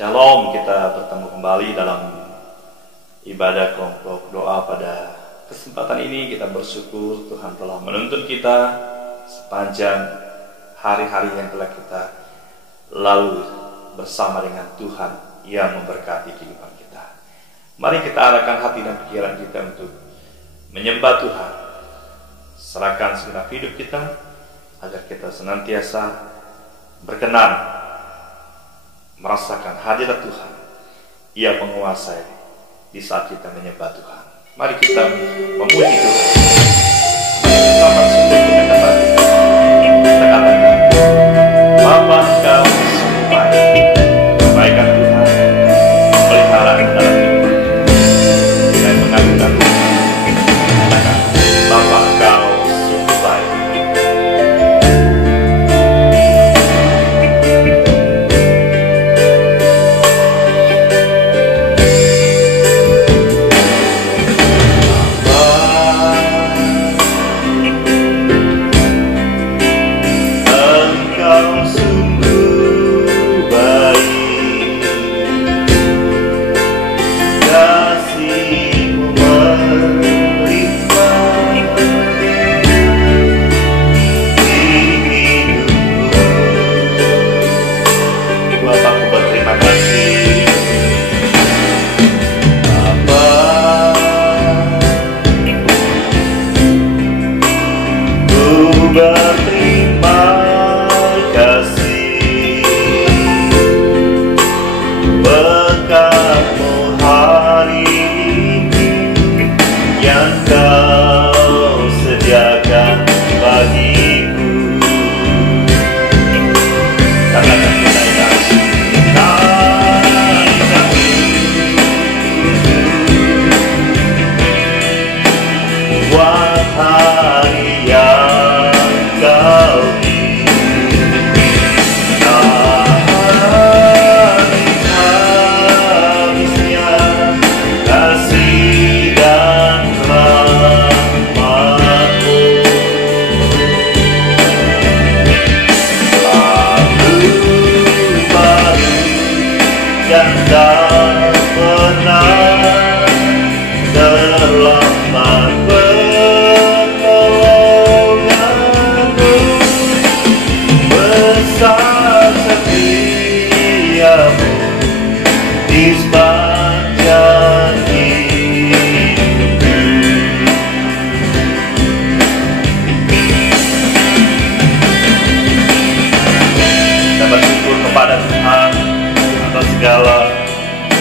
Shalom, kita bertemu kembali dalam ibadah kelompok doa pada kesempatan ini. Kita bersyukur Tuhan telah menuntun kita sepanjang hari-hari yang telah kita lalui bersama dengan Tuhan yang memberkati kehidupan kita. Mari kita arahkan hati dan pikiran kita untuk menyembah Tuhan. Serahkan segenap hidup kita agar kita senantiasa berkenan merasakan hadirat Tuhan yang menguasai di saat kita menyembah Tuhan. Mari kita memuji Tuhan. Selamat syukur kita kembali. Kita katakan, Bapa Engkau sungguh baik. Kebaikan Tuhan memelihara dalam hidup dan mengagumkan Tuhan. Katakan, Bapa Engkau sungguh baik.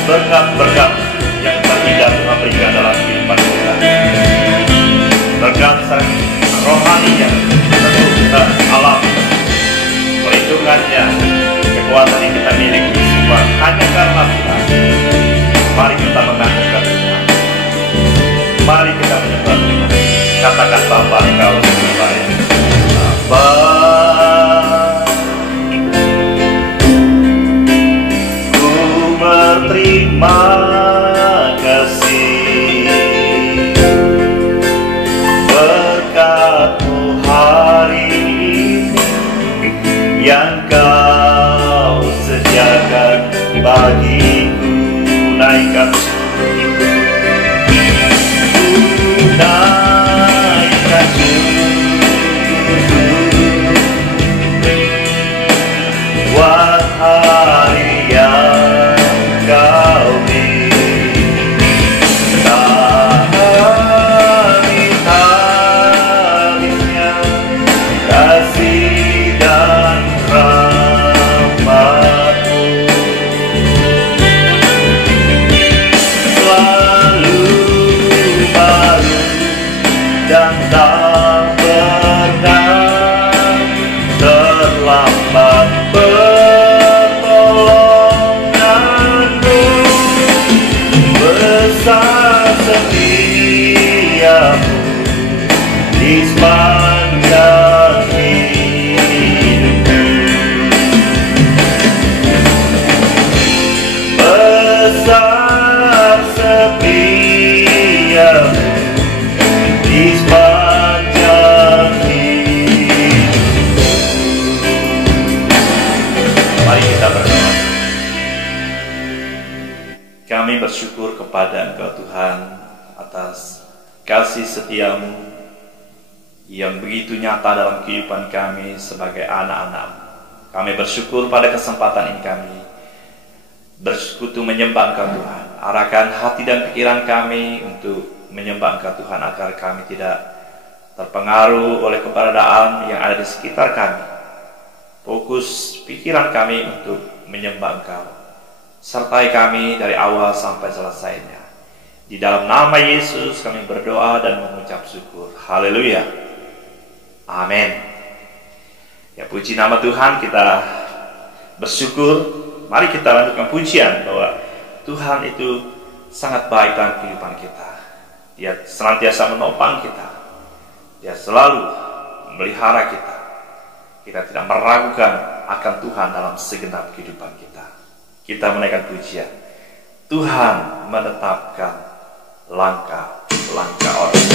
Berkat-berkat yang terindah Tuhan berikan dalam kehidupan kita. Berkat rohani yang tentu kita alami, perlindungannya, kekuatan yang kita miliki semua hanya karena Tuhan. Mari kita mengagungkan Tuhan. Mari kita menyembah Tuhan. Katakan, Bapa Engkau sungguh baik. Bapa, terima kasih berkat-Mu hari ini yang Kau sediakan bagiku. Naikkan hari yang Kau Kami bersyukur kepada Engkau Tuhan atas kasih setiamu yang begitu nyata dalam kehidupan kami sebagai anak-anak. Kami bersyukur pada kesempatan ini kami bersekutu menyembah Engkau Tuhan. Arahkan hati dan pikiran kami untuk menyembah Engkau Tuhan agar kami tidak terpengaruh oleh keberadaan yang ada di sekitar kami. Fokus pikiran kami untuk menyembah Engkau. Sertai kami dari awal sampai selesainya. Di dalam nama Yesus kami berdoa dan mengucap syukur. Haleluya. Amin. Ya, puji nama Tuhan, kita bersyukur. Mari kita lanjutkan pujian bahwa Tuhan itu sangat baik dalam kehidupan kita. Dia senantiasa menopang kita. Dia selalu memelihara kita. Kita tidak meragukan akan Tuhan dalam segenap kehidupan kita. Kita menaikkan pujian. Tuhan menetapkan langkah-langkah orang.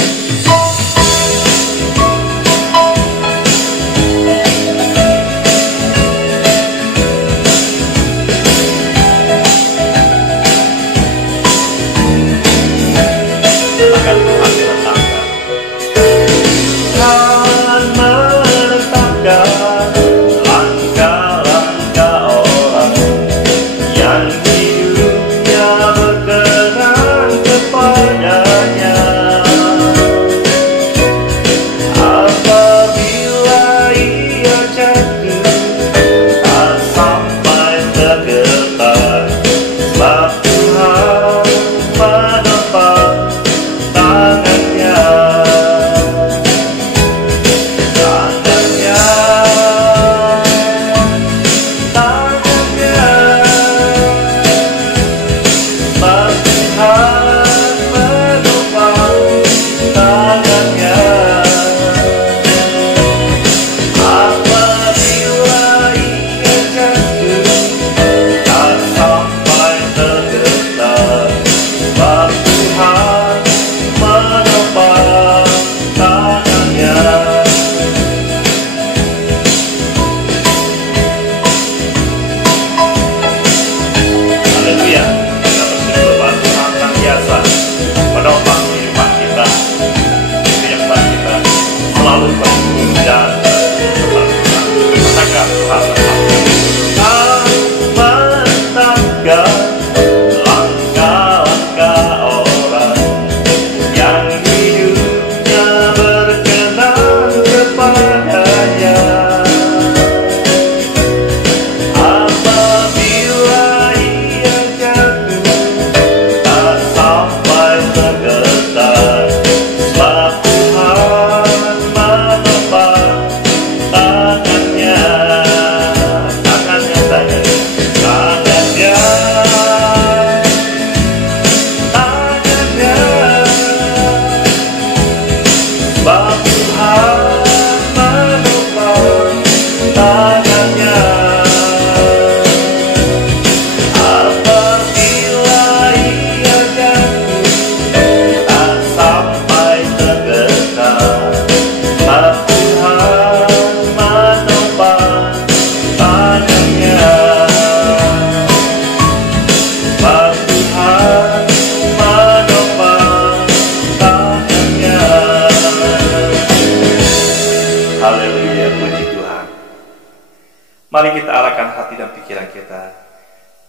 Mari kita arahkan hati dan pikiran kita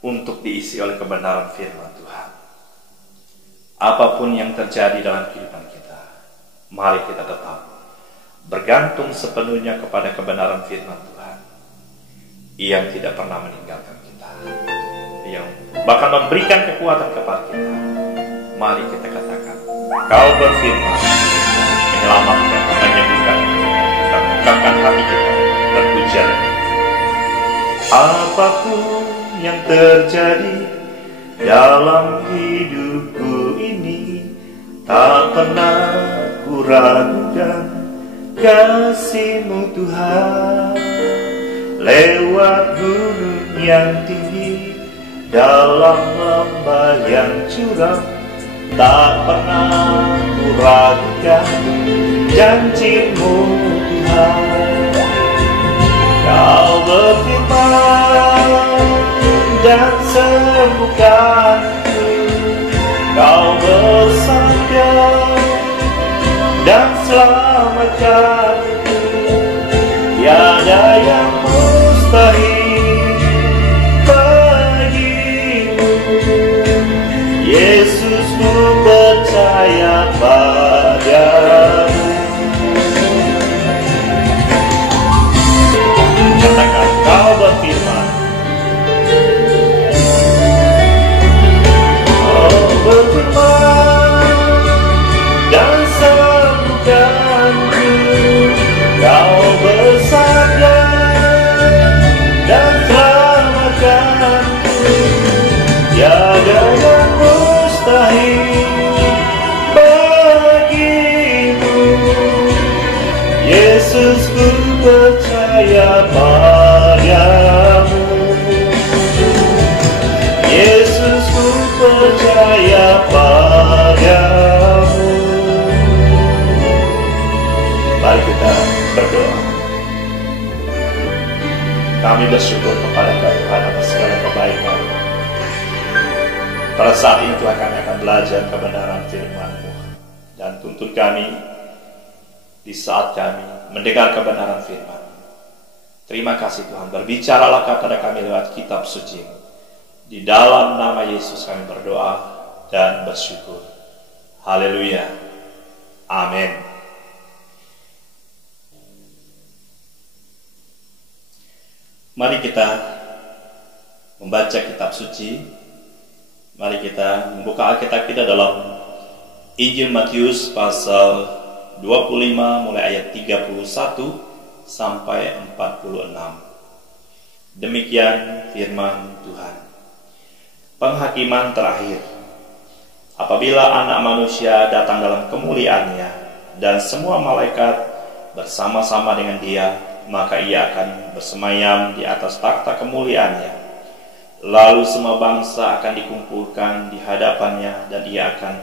untuk diisi oleh kebenaran firman Tuhan. Apapun yang terjadi dalam kehidupan kita, mari kita tetap bergantung sepenuhnya kepada kebenaran firman Tuhan yang tidak pernah meninggalkan kita, yang bahkan memberikan kekuatan kepada kita. Mari kita katakan, Kau berfirman, menyelamatkan, menyembuhkan. Kita bukakan hati kita berpujian. Apapun yang terjadi dalam hidupku ini, tak pernah ku ragukan kasih-Mu Tuhan. Lewat gunung yang tinggi, dalam lembah yang curam, tak pernah ku ragukan janji-Mu Tuhan. Kau berfirman dan sembuhkanku, Kau bersabda dan selamatkanku, tiada yang mustahil bagimu. Yesus, ku percaya padamu. Katakan, kau berfirman, berfirman dan sembuhkanku. Kau bersabda dan selamatkanku, tiada yang mustahil bagimu. Yesus, ku percaya padamu. Yesus, ku percaya padamu. Mari kita berdoa. Kami bersyukur kepada Tuhan atas segala kebaikan. Pada saat ini Tuhan, kami akan belajar kebenaran firman-Mu, dan tuntun kami di saat kami mendengar kebenaran firman. Terima kasih Tuhan, berbicaralah kepada kami lewat kitab suci. Di dalam nama Yesus kami berdoa dan bersyukur. Haleluya. Amin. Mari kita membaca kitab suci. Mari kita membuka Alkitab kita dalam Injil Matius pasal 25 mulai ayat 31 sampai 46. Demikian firman Tuhan. Penghakiman terakhir. Apabila Anak Manusia datang dalam kemuliaannya dan semua malaikat bersama-sama dengan Dia, maka Ia akan bersemayam di atas takhta kemuliaannya. Lalu semua bangsa akan dikumpulkan di hadapannya, dan Ia akan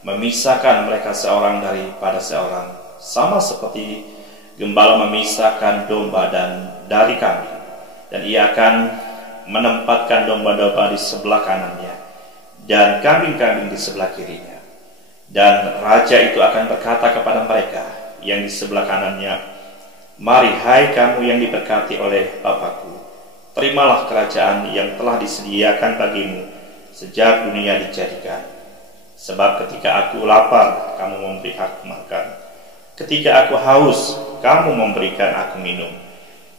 memisahkan mereka seorang daripada seorang, sama seperti gembala memisahkan domba dari kambing. Dan Ia akan menempatkan domba-domba di sebelah kanannya dan kambing-kambing di sebelah kirinya. Dan raja itu akan berkata kepada mereka yang di sebelah kanannya, "Mari, hai kamu yang diberkati oleh Bapa-Ku, terimalah kerajaan yang telah disediakan bagimu sejak dunia dijadikan. Sebab ketika aku lapar, kamu memberi aku makan. Ketika aku haus, kamu memberikan aku minum.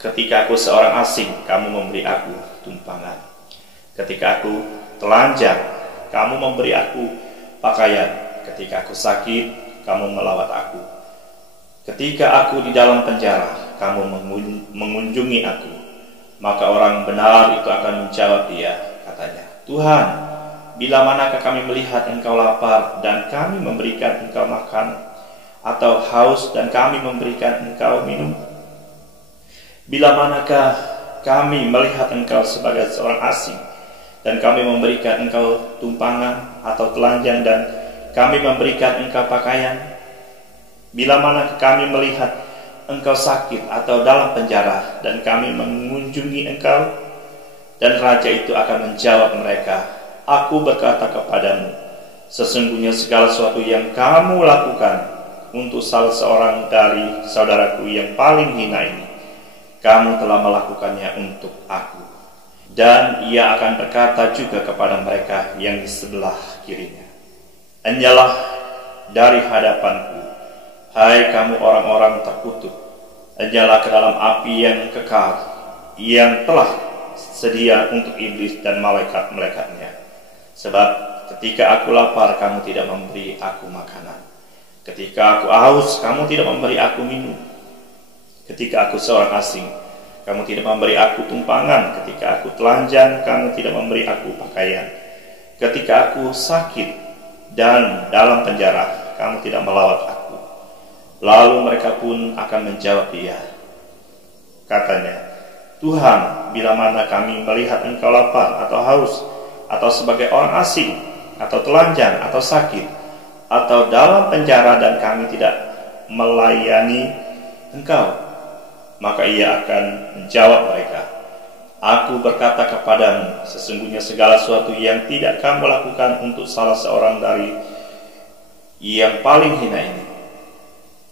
Ketika aku seorang asing, kamu memberi aku tumpangan. Ketika aku telanjang, kamu memberi aku pakaian. Ketika aku sakit, kamu melawat aku. Ketika aku di dalam penjara, kamu mengunjungi aku." Maka orang benar itu akan menjawab Dia, katanya, "Tuhan, bila manakah kami melihat Engkau lapar dan kami memberikan Engkau makan, atau haus dan kami memberikan Engkau minum? Bila manakah kami melihat Engkau sebagai seorang asing dan kami memberikan Engkau tumpangan, atau telanjang dan kami memberikan Engkau pakaian? Bila manakah kami melihat Engkau sakit atau dalam penjara dan kami mengunjungi Engkau?" Dan raja itu akan menjawab mereka, "Aku berkata kepadamu, sesungguhnya segala sesuatu yang kamu lakukan untuk salah seorang dari saudaraku yang paling hina ini, kamu telah melakukannya untuk aku." Dan Ia akan berkata juga kepada mereka yang di sebelah kirinya, "Enyahlah dari hadapanku, hai kamu orang-orang terkutuk, enyahlah ke dalam api yang kekal, yang telah sedia untuk iblis dan malaikat-malaikatnya. Sebab ketika aku lapar, kamu tidak memberi aku makanan. Ketika aku haus, kamu tidak memberi aku minum. Ketika aku seorang asing, kamu tidak memberi aku tumpangan. Ketika aku telanjang, kamu tidak memberi aku pakaian. Ketika aku sakit dan dalam penjara, kamu tidak melawat aku." Lalu mereka pun akan menjawab Dia, katanya, "Tuhan, bila mana kami melihat Engkau lapar atau haus, atau sebagai orang asing, atau telanjang, atau sakit, atau dalam penjara dan kami tidak melayani Engkau?" Maka Ia akan menjawab mereka, Aku berkata kepadamu, sesungguhnya segala sesuatu yang tidak kamu lakukan untuk salah seorang dari yang paling hina ini,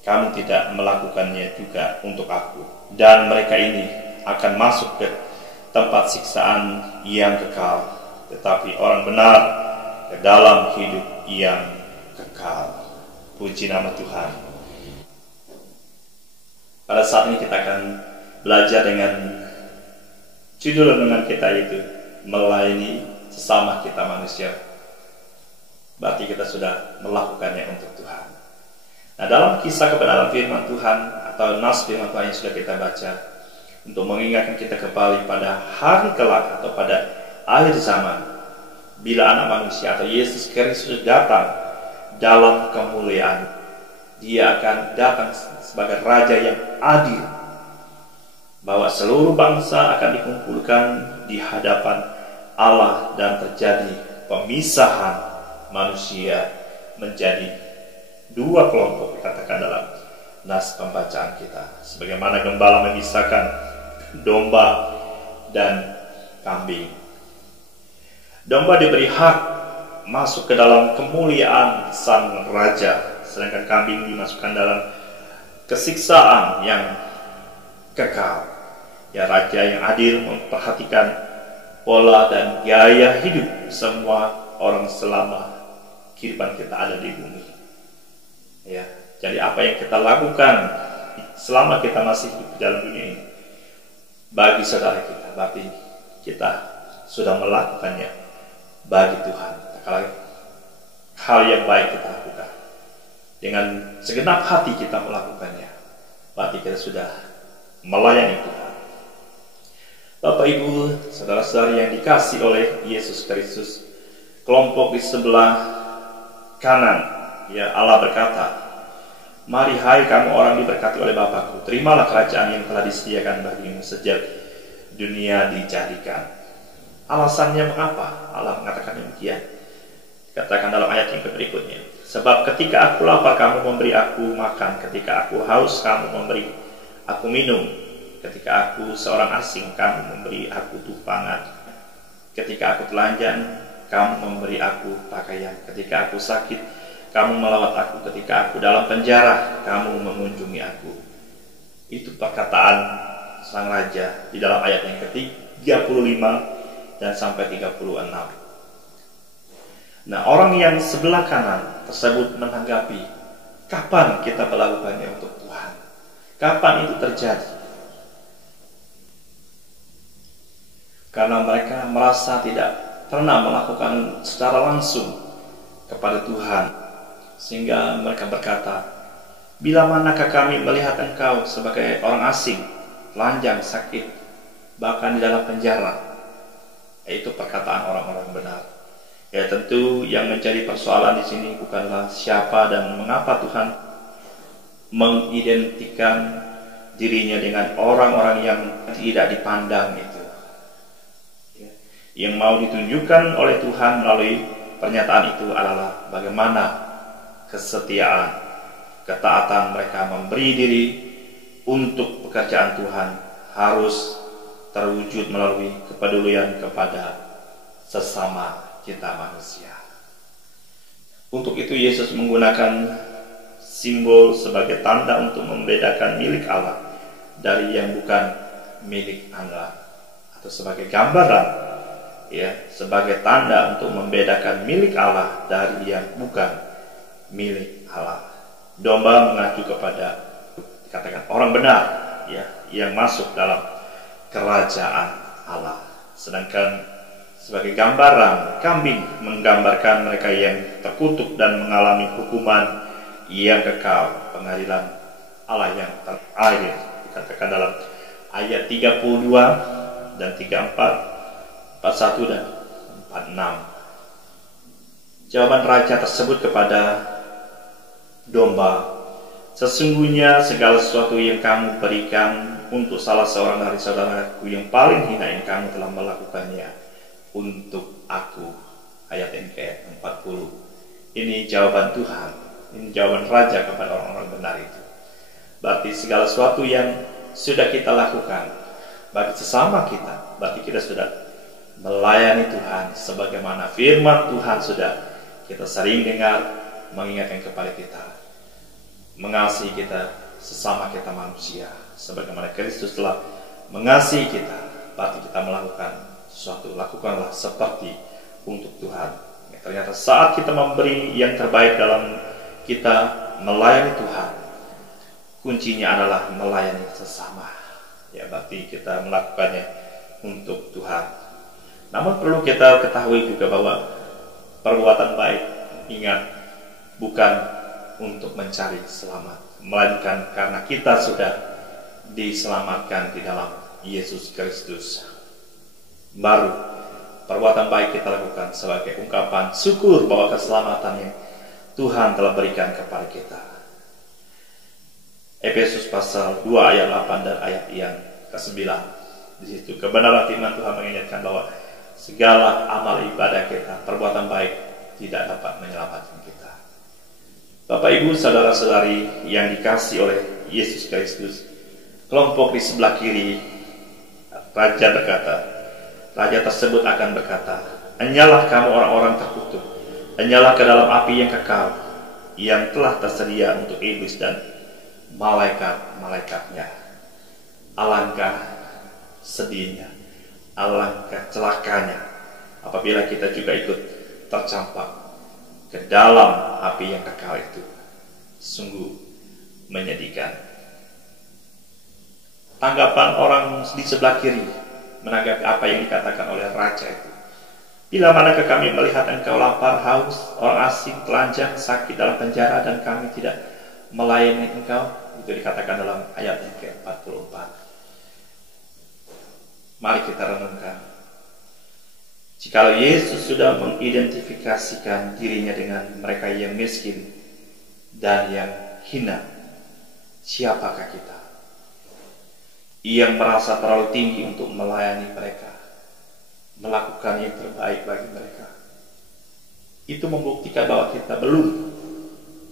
kamu tidak melakukannya juga untuk aku. Dan mereka ini akan masuk ke tempat siksaan yang kekal, tetapi orang benar ke dalam hidup yang kekal. Puji nama Tuhan. Pada saat ini kita akan belajar dengan judul renungan kita itu melayani sesama kita manusia. Berarti kita sudah melakukannya untuk Tuhan. Nah, dalam kisah kebenaran firman Tuhan atau nas firman Tuhan yang sudah kita baca, untuk mengingatkan kita kembali pada hari kelak atau pada akhir zaman, bila anak manusia atau Yesus Kristus datang dalam kemuliaan, Dia akan datang sebagai Raja yang adil, bahwa seluruh bangsa akan dikumpulkan di hadapan Allah dan terjadi pemisahan manusia menjadi dua kelompok, dikatakan dalam nas pembacaan kita, sebagaimana gembala memisahkan domba dan kambing. Domba diberi hak masuk ke dalam kemuliaan sang raja, sedangkan kambing dimasukkan dalam kesiksaan yang kekal. Ya, raja yang adil memperhatikan pola dan gaya hidup semua orang selama kehidupan kita ada di bumi. Ya, jadi apa yang kita lakukan selama kita masih hidup di dalam dunia ini, bagi saudara kita, berarti kita sudah melakukannya bagi Tuhan. Kalau hal yang baik kita lakukan dengan segenap hati, kita melakukannya, berarti kita sudah melayani Tuhan. Bapak Ibu, saudara-saudari yang dikasih oleh Yesus Kristus, kelompok di sebelah kanan, ya, Allah berkata, mari hai kamu orang diberkati oleh Bapakku, terimalah kerajaan yang telah disediakan bagimu sejak dunia dijadikan. Alasannya mengapa Allah mengatakan demikian? Katakan dalam ayat yang berikutnya, sebab ketika aku lapar kamu memberi aku makan, ketika aku haus kamu memberi aku minum, ketika aku seorang asing kamu memberi aku tumpangan, ketika aku telanjang kamu memberi aku pakaian, ketika aku sakit kamu melawat aku, ketika aku dalam penjara kamu mengunjungi aku. Itu perkataan sang raja di dalam ayat yang ke-35 dan sampai 36. Nah, orang yang sebelah kanan tersebut menanggapi, kapan kita melakukannya untuk Tuhan? Kapan itu terjadi? Karena mereka merasa tidak pernah melakukan secara langsung kepada Tuhan, sehingga mereka berkata, bila manakah kami melihat engkau sebagai orang asing, telanjang, sakit, bahkan di dalam penjara? Itu perkataan orang-orang benar. Ya, tentu yang menjadi persoalan di sini bukanlah siapa dan mengapa Tuhan mengidentikan dirinya dengan orang-orang yang tidak dipandang itu. Yang mau ditunjukkan oleh Tuhan melalui pernyataan itu adalah bagaimana kesetiaan, ketaatan mereka memberi diri untuk pekerjaan Tuhan harus terwujud melalui kepedulian kepada sesama kita manusia. Untuk itu Yesus menggunakan simbol sebagai tanda untuk membedakan milik Allah dari yang bukan milik Allah, atau sebagai gambaran, ya, sebagai tanda untuk membedakan milik Allah dari yang bukan milik Allah. Domba mengacu kepada, dikatakan, orang benar, ya, yang masuk dalam kerajaan Allah. Sedangkan sebagai gambaran, kambing menggambarkan mereka yang terkutuk dan mengalami hukuman yang kekal, pengadilan Allah yang terakhir, dikatakan dalam ayat 32 dan 34, 41 dan 46. Jawaban raja tersebut kepada domba, sesungguhnya segala sesuatu yang kamu berikan untuk salah seorang dari saudaraku yang paling hina ini, kamu telah melakukannya untuk aku. Ayat yang ke-40. Ini jawaban Tuhan, ini jawaban raja kepada orang-orang benar itu. Berarti segala sesuatu yang sudah kita lakukan bagi sesama kita, berarti kita sudah melayani Tuhan sebagaimana firman Tuhan sudah kita sering dengar, mengingatkan kepada kita, mengasihi kita sesama kita manusia sebagaimana Kristus telah mengasihi kita. Berarti kita melakukan sesuatu, lakukanlah seperti untuk Tuhan. Ternyata saat kita memberi yang terbaik dalam kita melayani Tuhan, kuncinya adalah melayani sesama. Ya, berarti kita melakukannya untuk Tuhan. Namun perlu kita ketahui juga bahwa perbuatan baik, ingat, bukan untuk mencari selamat, melainkan karena kita sudah diselamatkan di dalam Yesus Kristus. Baru perbuatan baik kita lakukan sebagai ungkapan syukur bahwa keselamatan yang Tuhan telah berikan kepada kita. Efesus pasal 2 ayat 8 dan ayat yang ke-9. Di situ kebenaran firman Tuhan mengingatkan bahwa segala amal ibadah kita, perbuatan baik tidak dapat menyelamatkan kita. Bapak, Ibu, saudara-saudari yang dikasihi oleh Yesus Kristus, kelompok di sebelah kiri, Raja tersebut akan berkata, "Enyalah kamu orang-orang terkutuk, enyalah ke dalam api yang kekal, yang telah tersedia untuk iblis dan malaikat-malaikatnya." Alangkah sedihnya, alangkah celakanya apabila kita juga ikut tercampak ke dalam api yang kekal itu. Sungguh menyedihkan. Tanggapan orang di sebelah kiri menanggapi apa yang dikatakan oleh raja itu. "Bila manakah kami melihat engkau lapar, haus, orang asing, telanjang, sakit dalam penjara, dan kami tidak melayani engkau?" Itu dikatakan dalam ayat yang ke-44. Mari kita renungkan. Jikalau Yesus sudah mengidentifikasikan dirinya dengan mereka yang miskin dan yang hina, siapakah kita yang merasa terlalu tinggi untuk melayani mereka, melakukan yang terbaik bagi mereka? Itu membuktikan bahwa kita belum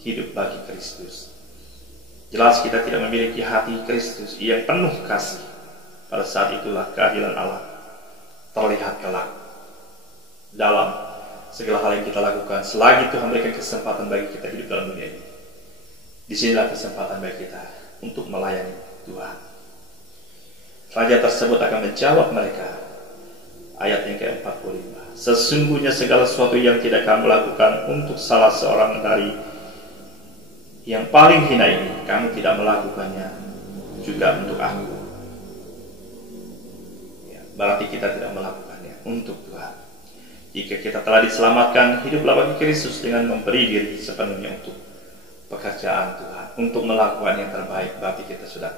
hidup bagi Kristus. Jelas kita tidak memiliki hati Kristus yang penuh kasih. Pada saat itulah keadilan Allah terlihat kelak dalam segala hal yang kita lakukan selagi Tuhan memberikan kesempatan bagi kita hidup dalam dunia ini. Disinilah kesempatan bagi kita untuk melayani Tuhan. Raja tersebut akan menjawab mereka. Ayat yang ke-45. "Sesungguhnya segala sesuatu yang tidak kamu lakukan untuk salah seorang dari yang paling hina ini, kamu tidak melakukannya juga untuk aku." Ya, berarti kita tidak melakukannya untuk Tuhan. Jika kita telah diselamatkan, hiduplah bagi Kristus dengan memberi diri sepenuhnya untuk pekerjaan Tuhan, untuk melakukan yang terbaik. Berarti kita sudah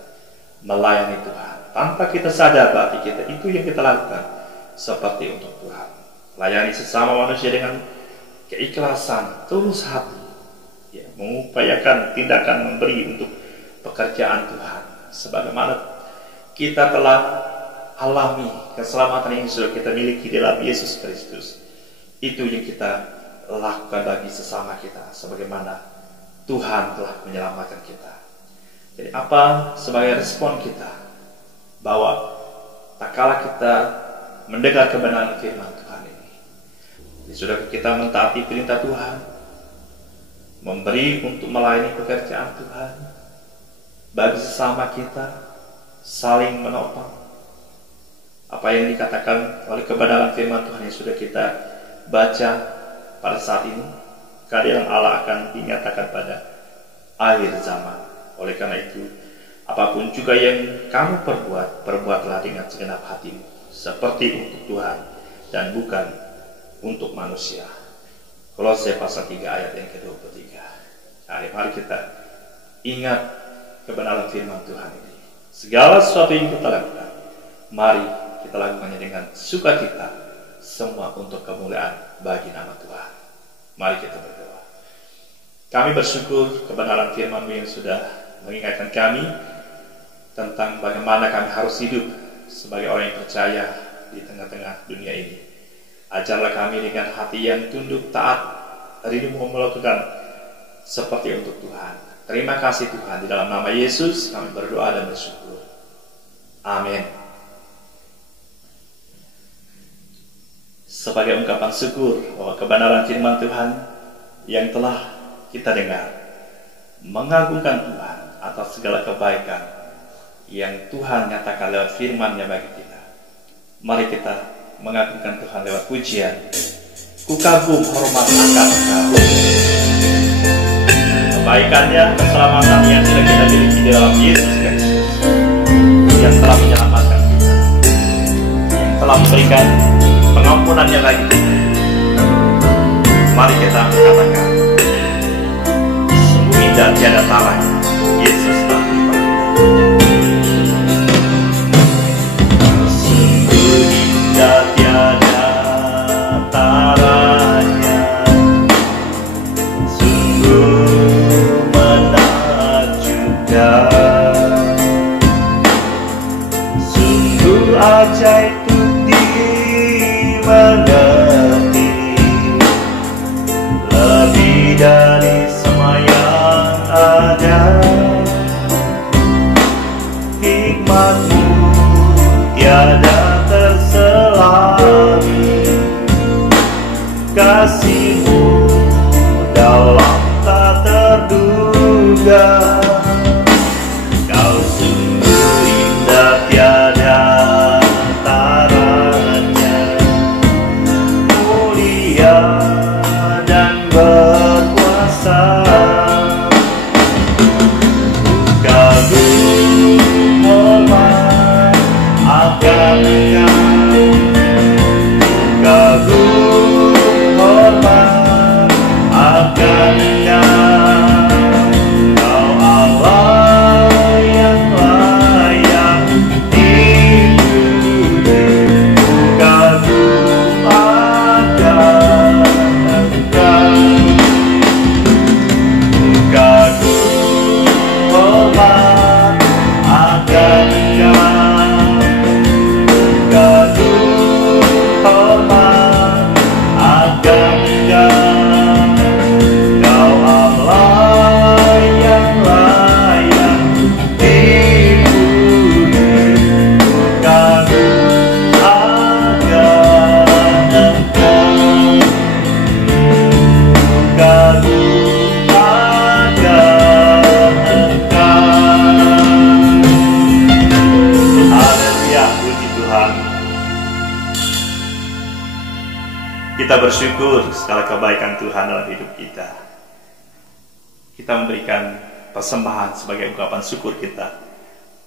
melayani Tuhan. Tanpa kita sadar, berarti kita itu yang kita lakukan seperti untuk Tuhan. Layani sesama manusia dengan keikhlasan, tulus hati, ya, mengupayakan tindakan memberi untuk pekerjaan Tuhan. Sebagaimana kita telah alami keselamatan yang sudah kita miliki dalam Yesus Kristus, itu yang kita lakukan bagi sesama kita, sebagaimana Tuhan telah menyelamatkan kita. Jadi apa sebagai respon kita? Bahwa tak kalah kita mendengar kebenaran firman Tuhan ini, sudah kita mentaati perintah Tuhan, memberi untuk melayani pekerjaan Tuhan bagi sesama kita, saling menopang. Apa yang dikatakan oleh kebenaran firman Tuhan yang sudah kita baca pada saat ini, keadilan Allah akan dinyatakan pada akhir zaman. Oleh karena itu, apapun juga yang kamu perbuat, perbuatlah dengan segenap hatimu, seperti untuk Tuhan dan bukan untuk manusia. Kolose pasal 3 ayat yang ke-23. Mari kita ingat kebenaran firman Tuhan ini. Segala sesuatu yang kita lakukan, mari kita lakukannya dengan sukacita, semua untuk kemuliaan bagi nama Tuhan. Mari kita berdoa. Kami bersyukur kebenaran firman-Mu yang sudah mengingatkan kami tentang bagaimana kami harus hidup sebagai orang yang percaya di tengah-tengah dunia ini. Ajarlah kami dengan hati yang tunduk, taat, rindu melakukan seperti untuk Tuhan. Terima kasih Tuhan, di dalam nama Yesus kami berdoa dan bersyukur. Amin. sebagai ungkapan syukur bahwa kebenaran firman Tuhan yang telah kita dengar mengagungkan Tuhan atas segala kebaikan yang Tuhan nyatakan lewat firman-Nya bagi kita. Mari kita mengagungkan Tuhan lewat pujian. Ku kagum hormat akan Engkau. Kebaikannya, keselamatan yang sudah kita miliki di dalam Yesus Kristus, yang telah menyelamatkan kita, yang telah memberikan pengampunannya bagi kita. Mari kita katakan, sungguh indah tiada taranya Yesus telah menyelamatkan kita. Sungguh indah tiada taranya, sungguh menakjubkan, sungguh ajaib untuk dimengerti, lebih dari semua yang ada. Hikmat-Mu tiada terselami, kasih-Mu dalam tak terduga. Kau sungguh indah tiada taranya, mulia dan berkuasa. Kagum hormat akan Engkau, kagum hormat akan Engkau. Kau Allah yang layak dipuji, kagum akan Engkau, kagum hormat akan Engkau, kagum hormat akan Engkau. Kau Allah yang layak dipuji, kagum akan Engkau, kagum akan Engkau. Haleluya, puji Tuhan. Kita bersyukur segala kebaikan Tuhan dalam hidup kita. Kita memberikan persembahan sebagai ungkapan syukur kita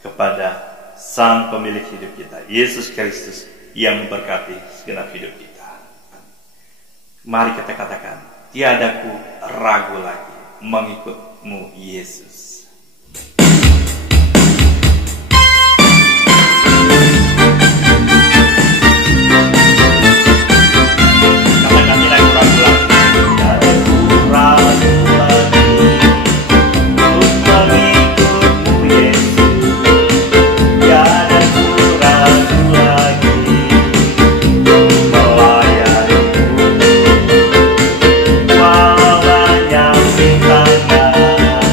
kepada Sang Pemilik hidup kita, Yesus Kristus, yang memberkati segenap hidup kita. Mari kita katakan, tiada ku ragu lagi mengikut-Mu Yesus. Katakan, tidak ku ragu lagi, tiada ku ragu lagi untuk mengikut-Mu Yesus. Tiada ku ragu lagi melayani-Mu, walau banyak rintangan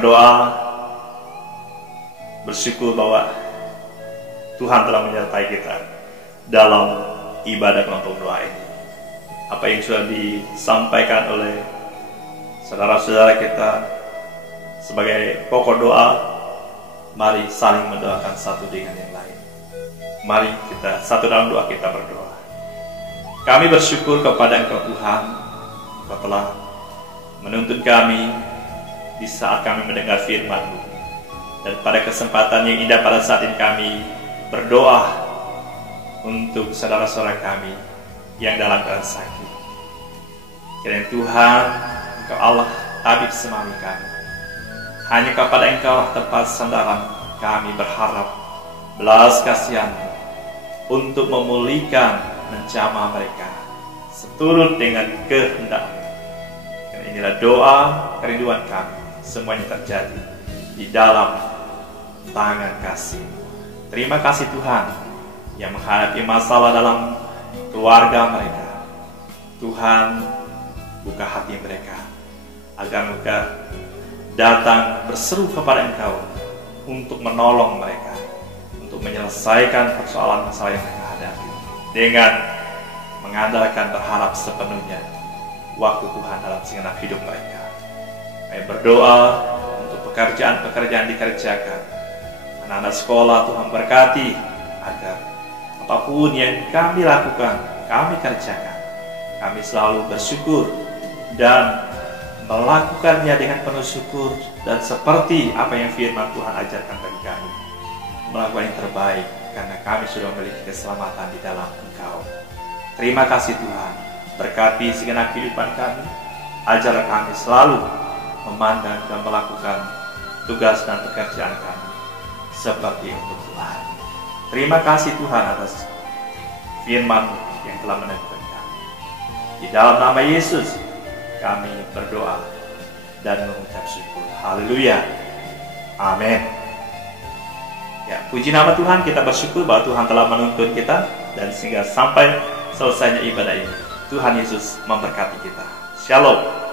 berdoa, bersyukur bahwa Tuhan telah menyertai kita dalam ibadah kelompok doa ini. Apa yang sudah disampaikan oleh saudara-saudara kita sebagai pokok doa, mari saling mendoakan satu dengan yang lain. Mari kita satu dalam doa kita berdoa. Kami bersyukur kepada Engkau Tuhan, Engkau telah menuntun kami di saat kami mendengar firman-Mu. Dan pada kesempatan yang indah pada saat ini kami berdoa untuk saudara-saudara kami yang dalam keadaan sakit. Kiranya Tuhan, Engkau Allah tabib semawi kami. Hanya kepada Engkau tempat sandaran kami berharap belas kasihan untuk memulihkan, menjamah mereka seturut dengan kehendak. Karena inilah doa kerinduan kami, semuanya terjadi di dalam tangan kasih. Terima kasih Tuhan yang menghadapi masalah dalam keluarga mereka. Tuhan, buka hati mereka agar mereka datang berseru kepada Engkau untuk menolong mereka, untuk menyelesaikan persoalan masalah yang mereka hadapi dengan mengandalkan berharap sepenuhnya waktu Tuhan dalam segenap hidup mereka. Kami berdoa untuk pekerjaan-pekerjaan dikerjakan, anak-anak sekolah Tuhan berkati agar apapun yang kami lakukan, kami kerjakan, kami selalu bersyukur dan melakukannya dengan penuh syukur, dan seperti apa yang firman Tuhan ajarkan bagi kami, melakukan yang terbaik karena kami sudah memiliki keselamatan di dalam Engkau. Terima kasih Tuhan, berkati segenap kehidupan kami, ajarlah kami selalu memandang dan melakukan tugas dan pekerjaan kami seperti untuk Tuhan. Terima kasih Tuhan atas firman yang telah meneguhkan kami. Di dalam nama Yesus kami berdoa dan mengucap syukur. Haleluya. Amin. Ya, puji nama Tuhan, kita bersyukur bahwa Tuhan telah menuntun kita dan sehingga sampai selesainya ibadah ini. Tuhan Yesus memberkati kita. Shalom.